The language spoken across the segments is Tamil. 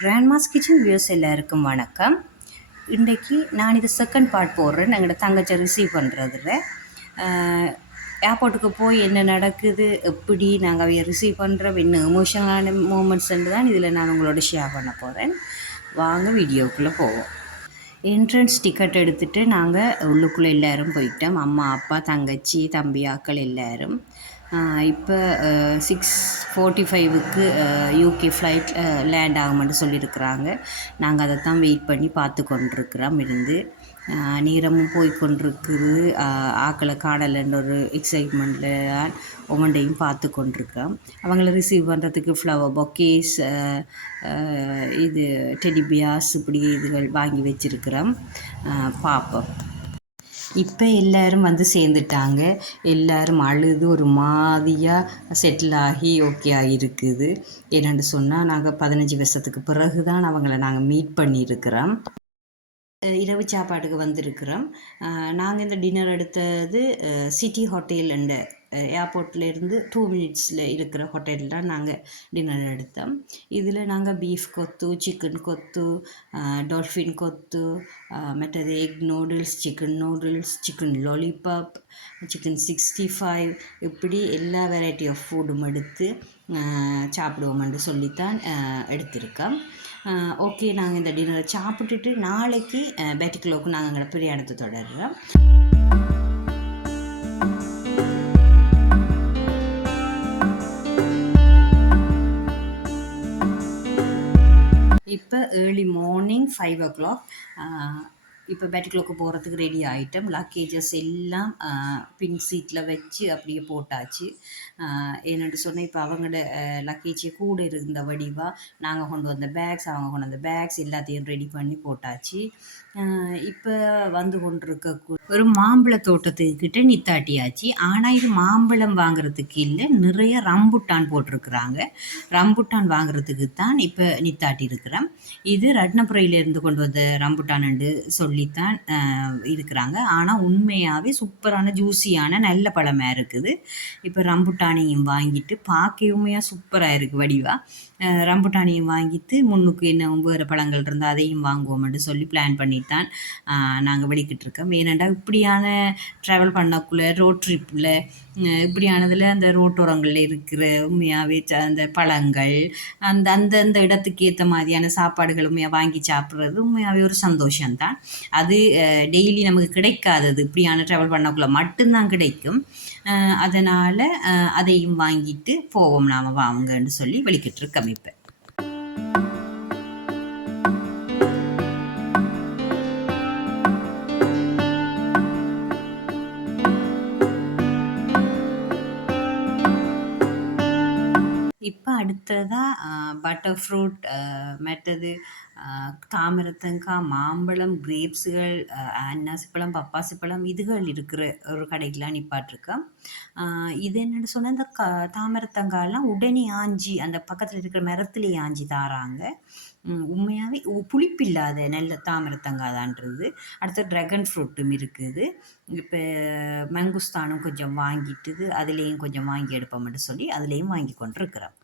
கிராண்ட்மாஸ் கிச்சன் வியூஸ் எல்லாருக்கும் வணக்கம். இன்றைக்கு நான் இது செகண்ட் பார்ட் போடுறேன். எங்களோட தங்கச்சி ரிசீவ் பண்ணுறதுல ஏர்போர்ட்டுக்கு போய் என்ன நடக்குது, எப்படி நாங்கள் அவைய ரிசீவ் பண்ணுறோம், என்ன எமோஷனலான மூமெண்ட்ஸ்ன்னு தான் இதில் நான் உங்களோட ஷேர் பண்ண போகிறேன். வாங்க வீடியோக்குள்ளே போவோம். என்ட்ரன்ஸ் டிக்கெட் எடுத்துகிட்டு நாங்கள் உள்ளுக்குள்ளே எல்லோரும் போயிட்டோம். அம்மா, அப்பா, தங்கச்சி, தம்பி, ஆக்கள் எல்லோரும். இப்போ 6:45க்கு யூகே ஃப்ளைட் லேண்ட் ஆகும்னு சொல்லியிருக்கிறாங்க. நாங்கள் அதை தான் வெயிட் பண்ணி பார்த்து கொண்டிருக்கிறோம். இருந்து நேரமும் போய் கொண்டிருக்குது. ஆக்களை காணலைன்ற ஒரு எக்ஸைட்மெண்ட்டில் தான் ஒவ்வொன்றையும் பார்த்து கொண்டிருக்கிறோம். அவங்கள ரிசீவ் பண்ணுறதுக்கு ஃப்ளவர் பொக்கேஸ், இது டெடிபியாஸ், இப்படி இதுகள் வாங்கி வச்சுருக்கிறோம். பார்ப்போம். இப்போ எல்லோரும் வந்து சேர்ந்துட்டாங்க. எல்லோரும் அழுது ஒரு மாதிரியாக செட்டில் ஆகி ஓகே ஆகியிருக்குது. என்னென்னு சொன்னால் நாங்கள் 15 வருஷத்துக்கு பிறகு தான் அவங்கள நாங்கள் மீட் பண்ணியிருக்கிறோம். இரவு சாப்பாட்டுக்கு வந்திருக்கிறோம். நாங்கள் இந்த டின்னர் எடுத்தது சிட்டி ஹோட்டல் அண்ட் ஏர்போர்ட்லேருந்து 2 மினிட்ஸில் இருக்கிற ஹோட்டலில் தான் நாங்கள் டின்னர் எடுத்தோம். இதில் நாங்கள் பீஃப் கொத்து, சிக்கன் கொத்து, டால்ஃபின் கொத்து, மற்றது egg noodles, chicken lollipop, chicken 65 இப்படி எல்லா வெரைட்டி ஆஃப் ஃபுட்டும் எடுத்து சாப்பிடுவோம்னு சொல்லித்தான் எடுத்திருக்கோம். ஓகே, நாங்கள் இந்த டின்னரை சாப்பிட்டுட்டு நாளைக்கு பேட்டிக்குள்ளோக்கு நாங்கள் எங்களை பிரயாணத்தை தொடர்றோம். இப்போ ஏர்லி மார்னிங் 5 o'clock. இப்போ பேட்டிக்குள்ளோக்கு போகிறதுக்கு ரெடி ஆகிட்டோம். லக்கேஜஸ் எல்லாம் பின் சீட்டில் வச்சு அப்படியே போட்டாச்சு. என்னென்னு சொன்னால் இப்போ அவங்களோட லக்கேஜ் கூட இருந்த வடிவாக நாங்கள் கொண்டு வந்த பேக்ஸ், அவங்க கொண்டு வந்த பேக்ஸ் எல்லாத்தையும் ரெடி பண்ணி போட்டாச்சு. இப்போ வந்து கொண்டிருக்க ஒரு மாம்பழ தோட்டத்துக்கிட்ட நித்தாட்டியாச்சு. ஆனால் இது மாம்பழம் வாங்குறதுக்கு இல்லை, நிறைய ரம்புட்டான் போட்டிருக்கிறாங்க. ரம்புட்டான் வாங்குறதுக்கு தான் இப்போ நித்தாட்டி இருக்கிறோம். இது ரட்னபுரையிலேருந்து கொண்டு வந்த ரம்புட்டான்னு சொல்லித்தான் இருக்கிறாங்க. ஆனால் உண்மையாகவே சூப்பரான ஜூஸியான நல்ல பழமாக இருக்குது. இப்போ ரம்புட்டானையும் வாங்கிட்டு பார்க்கவுமே சூப்பராக இருக்குது வடிவாக. ரம்புட்டானையும் வாங்கிட்டு முன்னுக்கு என்ன வேறு பழங்கள் இருந்தால் அதையும் வாங்குவோம்னு சொல்லி பிளான் பண்ணித்தான் நாங்கள் வெளிக்கிட்டு இருக்கோம். ஏன்னாண்டா இப்படியான ட்ராவல் பண்ணக்குள்ளே ரோட் ட்ரிப்பில் இப்படியானதில் அந்த ரோட்டோரங்களில் இருக்கிற உண்மையாகவே அந்த பழங்கள் அந்தந்த இடத்துக்கு ஏற்ற மாதிரியான சாப்பாடுகள் உண்மையாக வாங்கி சாப்பிட்றது உண்மையாகவே ஒரு சந்தோஷம்தான். அது டெய்லி நமக்கு கிடைக்காதது, இப்படியான ட்ராவல் பண்ணக்குள்ளே மட்டும்தான் கிடைக்கும். அதனால் அதையும் வாங்கிட்டு போவோம் நாம் வாங்கன்னு சொல்லி வெளிக்கிட்டு இருக்கோம். இப்போ இப்போ அடுத்ததாக பட்டர் ஃப்ரூட், மற்றது தாமிரத்தங்காய், மாம்பழம், கிரேப்ஸுகள், அன்னாசிப்பழம், பப்பாசிப்பழம் இதுகள் இருக்கிற ஒரு கடைக்கெலாம் நிப்பாட்டிருக்கோம். இது என்னென்னு சொன்னால் இந்த தாமிரத்தங்காயெலாம் உடனே ஆஞ்சி அந்த பக்கத்தில் இருக்கிற மரத்துலேயே ஆஞ்சி தாராங்க. உண்மையாகவே புளிப்பில்லாத நல்ல தாமிரத்தங்காய் தான்றது. அடுத்து ட்ராகன் ஃப்ரூட்டும் இருக்குது. இப்போ மங்குஸ்தானும் கொஞ்சம் வாங்கிட்டுது, அதுலேயும் கொஞ்சம் வாங்கி எடுப்போம்னு சொல்லி அதுலேயும் வாங்கி கொண்டு இருக்கிறோம்.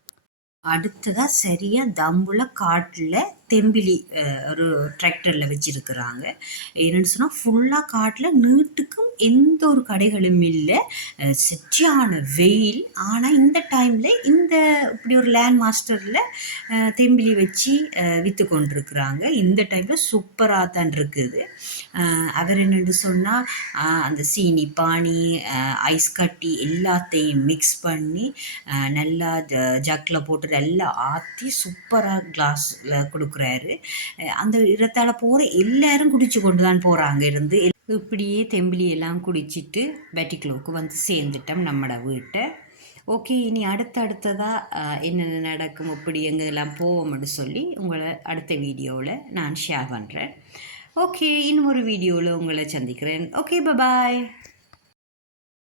அடுத்ததாக சரியாக தம்புல காட்டில் தெம்பிலி ஒரு டிராக்டரில் வச்சுருக்குறாங்க. என்னென்னு சொன்னால் ஃபுல்லாக காட்டில் நீட்டுக்கும் எந்த ஒரு கடைகளும் இல்லை. சரியான வெயில். ஆனால் இந்த டைமில் இந்த இப்படி ஒரு லேண்ட் மாஸ்டரில் தெம்பிலி வச்சு விற்று கொண்டிருக்கிறாங்க. இந்த டைமில் சூப்பராக தான் இருக்குது. அவர் என்னென்னு சொன்னால் அந்த சீனி பானி, ஐஸ் கட்டி எல்லாத்தையும் மிக்ஸ் பண்ணி நல்லா ஜக்கில் போட்டு நல்லா ஆற்றி சூப்பராக கிளாஸில் கொடுக்குறாரு. அந்த இடத்தால் போகிற எல்லோரும் குடிச்சு கொண்டு தான் போகிறாங்க. இருந்து இப்படியே தெம்பிலியெல்லாம் குடிச்சிட்டு பேட்டிக்குள்ளோக்கு வந்து சேர்ந்துட்டோம் நம்மளோட வீட்டை. ஓகே, இனி அடுத்ததாக என்னென்ன நடக்கும், இப்படி எங்கெல்லாம் போவோம்னு சொல்லி உங்களை அடுத்த வீடியோவில் நான் ஷேர் பண்ணுறேன். ஓகே, இன்னும் ஒரு வீடியோவில் உங்களை சந்திக்கிறேன். ஓகே, பாய்.